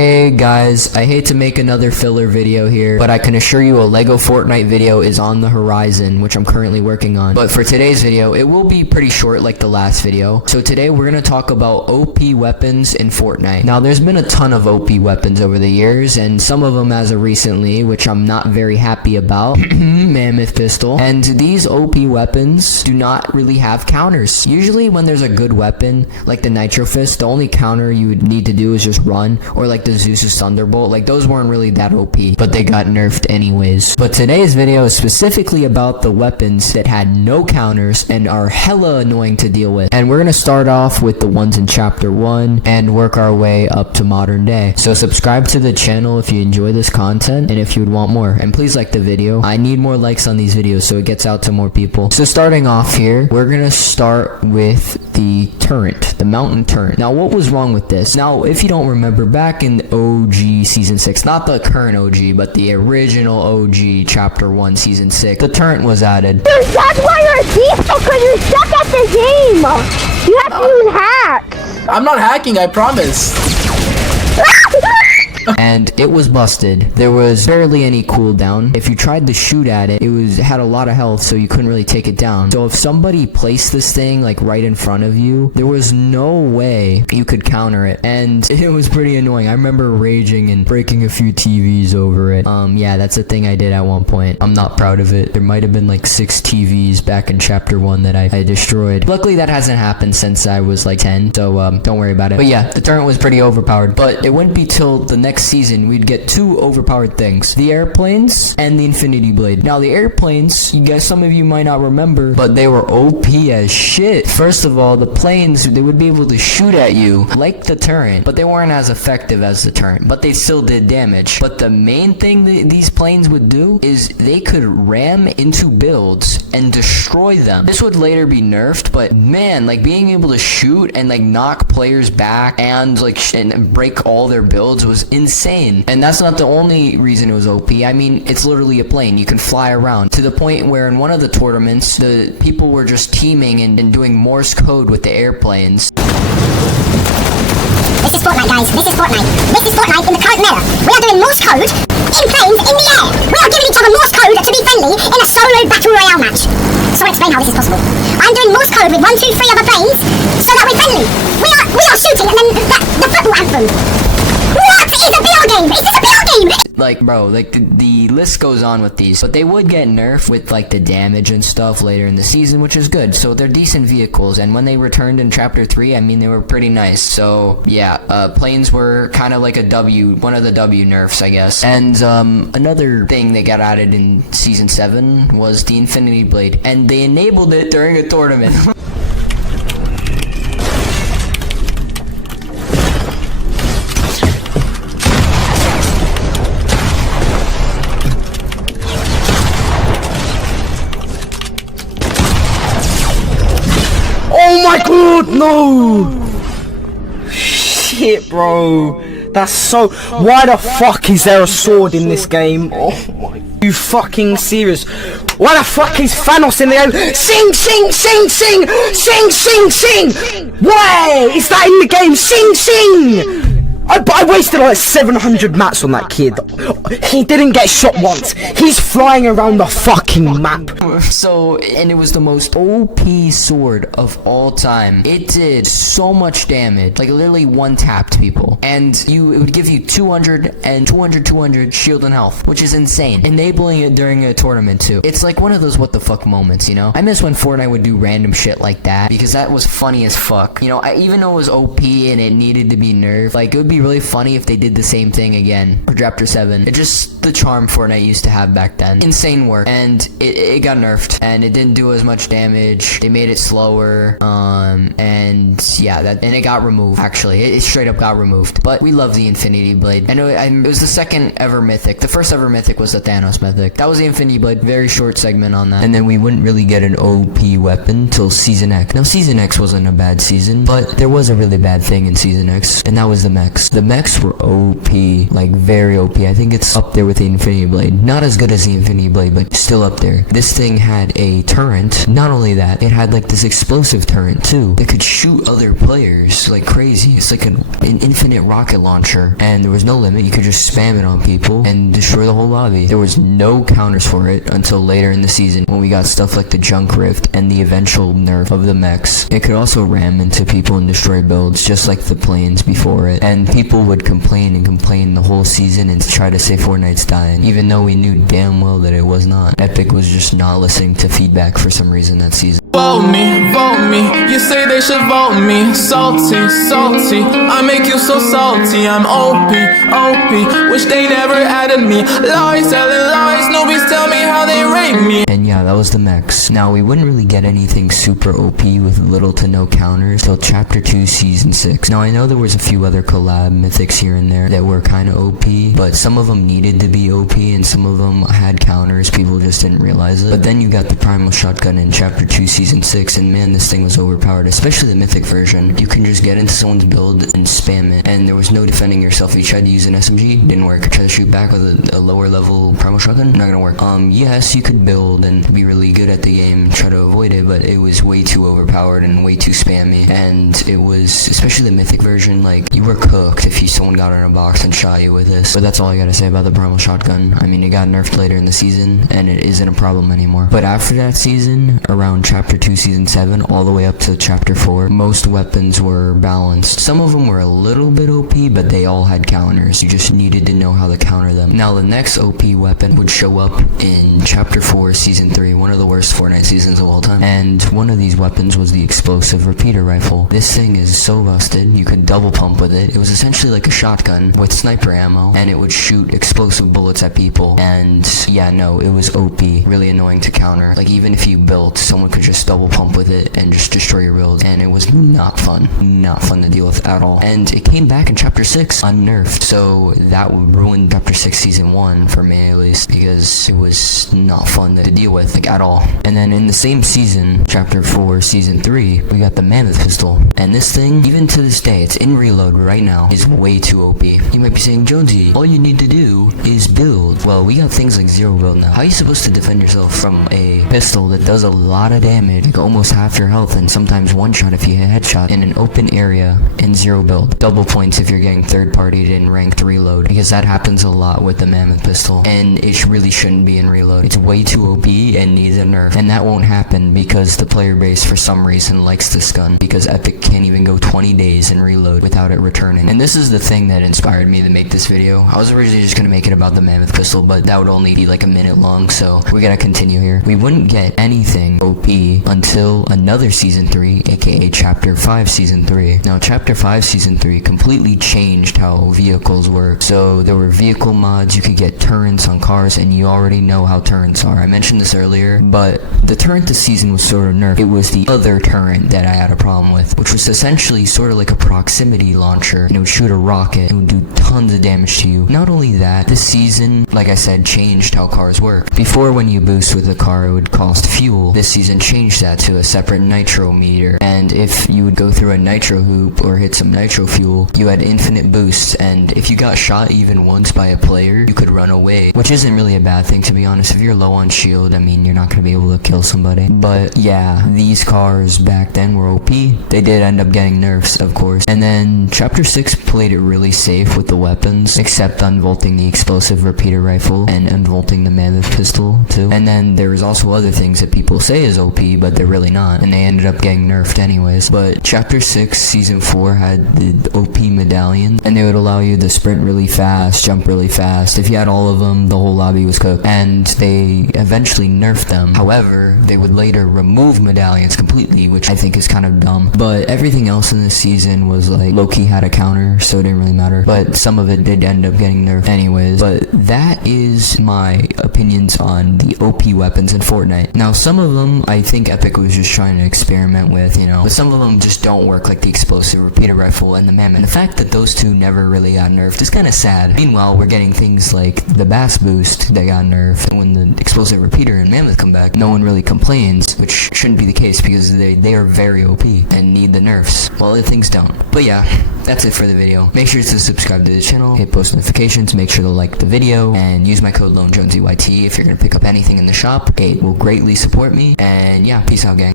Hey guys, I hate to make another filler video here, but I can assure you a Lego Fortnite video is on the horizon, which I'm currently working on. But for today's video, it will be pretty short like the last video. So today we're gonna talk about OP weapons in Fortnite. Now there's been a ton of OP weapons over the years, and some of them as of recently, which I'm not very happy about. Mammoth pistol. And these OP weapons do not really have counters. Usually when there's a good weapon, like the Nitro Fist, the only counter you would need to do is just run, or like the Zeus's Thunderbolt. Like those weren't really that OP, but they got nerfed anyways. But today's video is specifically about the weapons that had no counters and are hella annoying to deal with. And we're gonna start off with the ones in chapter 1 and work our way up to modern day. So subscribe to the channel if you enjoy this content and if you would want more. And please like the video. I need more likes on these videos so it gets out to more people. So starting off here, we're gonna start with the turret, the mountain turret. Now what was wrong with this? Now if you don't remember, back in OG season 6, not the current OG, but the original OG chapter 1 season 6, the turret was added. Dude, that's why you're a thief, because you suck at the game. You have to use hacks. I'm not hacking, I promise. And it was busted. There was barely any cooldown. If you tried to shoot at it, it had a lot of health, so you couldn't really take it down. So if somebody placed this thing like right in front of you, there was no way you could counter it, and it was pretty annoying. I remember raging and breaking a few TVs over it. Yeah, that's a thing I did at one point. I'm not proud of it. There might have been like 6 TVs back in chapter 1 that I destroyed. Luckily that hasn't happened since I was like 10, so don't worry about it. But yeah, the turret was pretty overpowered, but it wouldn't be till the next season we'd get 2 overpowered things: the airplanes and the infinity blade. Now the airplanes, you guys, some of you might not remember, but they were OP as shit. First of all, the planes, they would be able to shoot at you like the turret, but they weren't as effective as the turret, but they still did damage. But the main thing that these planes would do is they could ram into builds and destroy them. This would later be nerfed, but man, like being able to shoot and like knock players back and like and break all their builds was insane. And that's not the only reason it was OP. I mean, it's literally a plane. You can fly around, to the point where in one of the tournaments, the people were just teaming and doing Morse code with the airplanes. This is Fortnite, guys. This is Fortnite. This is Fortnite in the current meta. We are doing Morse code in planes in the air. We are giving each other Morse code to be friendly in a solo battle royale match. So I'll explain how this is possible. I'm doing Morse code with 1, 2, 3 other planes so that we're friendly. We are shooting, and then the football anthem. What is a VR game? Is this a VR game? Like, bro, like the list goes on with these, but they would get nerfed with like the damage and stuff later in the season, which is good. So they're decent vehicles, and when they returned in chapter 3, I mean, they were pretty nice. So yeah, planes were kind of like a W, one of the W nerfs, I guess. And another thing that got added in season 7 was the infinity blade, and they enabled it during a tournament. Oh my god, no! Shit, bro. That's so... Why the fuck is there a sword in this game? Oh my... You fucking serious? Why the fuck is Thanos in the game? Sing, sing, sing, sing! Sing, sing, sing! Why is that in the game? Sing, sing! I wasted like 700 mats on that kid. He didn't get shot once. He's flying around the fucking map. So, and it was the most OP sword of all time. It did so much damage, like literally one-tapped people. And it would give you 200 and 200 shield and health, which is insane. Enabling it during a tournament too. It's like one of those what the fuck moments, you know? I miss when Fortnite would do random shit like that, because that was funny as fuck. You know, even though it was OP and it needed to be nerfed, like it would be really funny if they did the same thing again for chapter 7. It just the charm Fortnite used to have back then. Insane work. And it got nerfed, and it didn't do as much damage. They made it slower, and yeah, and it got removed. Actually, it straight up got removed. But we love the infinity blade. And it was the second ever mythic. The first ever mythic was the Thanos mythic. That was the infinity blade. Very short segment on that. And then we wouldn't really get an OP weapon till season X. Now season X wasn't a bad season, but there was a really bad thing in season X, and that was the mechs. The mechs were OP, like very OP. I think it's up there with the Infinity Blade. Not as good as the Infinity Blade, but still up there. This thing had a turret. Not only that, it had like this explosive turret too that could shoot other players like crazy. It's like an infinite rocket launcher, and there was no limit. You could just spam it on people and destroy the whole lobby. There was no counters for it until later in the season when we got stuff like the Junk Rift and the eventual nerf of the mechs. It could also ram into people and destroy builds just like the planes before it, and people would complain and complain the whole season and try to say Fortnite's dying, even though we knew damn well that it was not. Epic was just not listening to feedback for some reason that season. Vote me, you say they should vote me. Salty, salty, I make you so salty. I'm OP, wish they never added me. Lies, telling lies, nobody's tell me how they rate me. And yeah, that was the mechs. Now, we wouldn't really get anything super OP with little to no counters till Chapter 2, Season 6. Now, I know there was a few other collab mythics here and there that were kind of OP, but some of them needed to be OP and some of them had counters. People just didn't realize it. But then you got the Primal Shotgun in Chapter 2, Season 6, and man, this thing was overpowered, especially the mythic version. You can just get into someone's build and spam it, and there was no defending yourself. You tried to use an SMG, didn't work. Try to shoot back with a lower level Primal Shotgun, not gonna work. Yes, you could build and be really good at the game and try to avoid it, but it was way too overpowered and way too spammy, and it was, especially the mythic version, like, you were cooked if someone got in a box and shot you with this. But that's all I gotta say about the Primal Shotgun. I mean, it got nerfed later in the season, and it isn't a problem anymore. But after that season, around Chapter 2, Season 7, all the way up to Chapter 4, most weapons were balanced. Some of them were a little bit OP, but they all had counters. You just needed to know how to counter them. Now, the next OP weapon would show up in Chapter 4, Season 3, one of the worst Fortnite seasons of all time. And one of these weapons was the explosive repeater rifle. This thing is so busted, you could double pump with it. It was essentially like a shotgun with sniper ammo, and it would shoot explosive bullets at people. And yeah, no, it was OP. Really annoying to counter. Like, even if you built, someone could just double pump with it and just destroy your build, and it was not fun to deal with at all. And it came back in Chapter 6 unnerfed, so that would ruin Chapter 6 Season 1 for me, at least, because it was not fun to deal with, like, at all. And then in the same season, Chapter 4 Season 3, we got the Mammoth Pistol, and this thing, even to this day, it's in reload right now, is way too OP. You might be saying, Jonesy, all you need to do is build. Well, we got things like zero build now. How are you supposed to defend yourself from a pistol that does a lot of damage, like almost half your health, and sometimes one shot if you hit headshot, in an open area in zero build? Double points if you're getting third partied in ranked reload, because that happens a lot with the Mammoth Pistol, and it really shouldn't be in reload. It's way too OP and needs a nerf, and that won't happen because the player base for some reason likes this gun, because Epic can't even go 20 days in reload without it returning. And this is the thing that inspired me to make this video. I was originally just gonna make it about the Mammoth Pistol, but that would only be like a minute long, so we gotta continue here. We wouldn't get anything OP until another Season 3, aka Chapter 5 Season 3. Now, Chapter 5 Season 3 completely changed how vehicles work. So there were vehicle mods, you could get turrets on cars, and you already know how turrets are. I mentioned this earlier, but the turret this season was sort of nerfed. It was the other turret that I had a problem with, which was essentially sort of like a proximity launcher, and it would shoot a rocket and would do tons of damage to you. Not only that, this season, like I said, changed how cars work. Before, when you boost with a car, it would cost fuel. This season changed that to a separate nitro meter, and if you would go through a nitro hoop or hit some nitro fuel, you had infinite boosts, and if you got shot even once by a player, you could run away, which isn't really a bad thing, to be honest. If you're low on shield, I mean, you're not going to be able to kill somebody. But yeah, these cars back then were OP. They did end up getting nerfs, of course. And then Chapter 6 played it really safe with the weapons, except unvolting the explosive repeater rifle and unvolting the Mammoth Pistol too. And then there was also other things that people say is OP, but they're really not, and they ended up getting nerfed anyways. But Chapter 6 Season 4 had the OP medallions, and they would allow you to sprint really fast, jump really fast. If you had all of them, the whole lobby was cooked, and they eventually nerfed them. However, they would later remove medallions completely, which I think is kind of dumb. But everything else in this season was like, low-key had a counter, so it didn't really matter. But some of it did end up getting nerfed anyways. But that is my opinions on the OP weapons in Fortnite. Now, some of them I think Epic was just trying to experiment with, you know, but some of them just don't work, like the explosive repeater rifle and the Mammoth. And the fact that those two never really got nerfed is kind of sad. Meanwhile, we're getting things like the Bass Boost that got nerfed, and when the explosive repeater and Mammoth come back, no one really complained. mains, which shouldn't be the case because they are very OP and need the nerfs, while other things don't. But yeah, that's it for the video. Make sure to subscribe to the channel, hit post notifications, make sure to like the video, and use my code LoneJonesyYT if you're gonna pick up anything in the shop. It will greatly support me, and yeah, peace out, gang.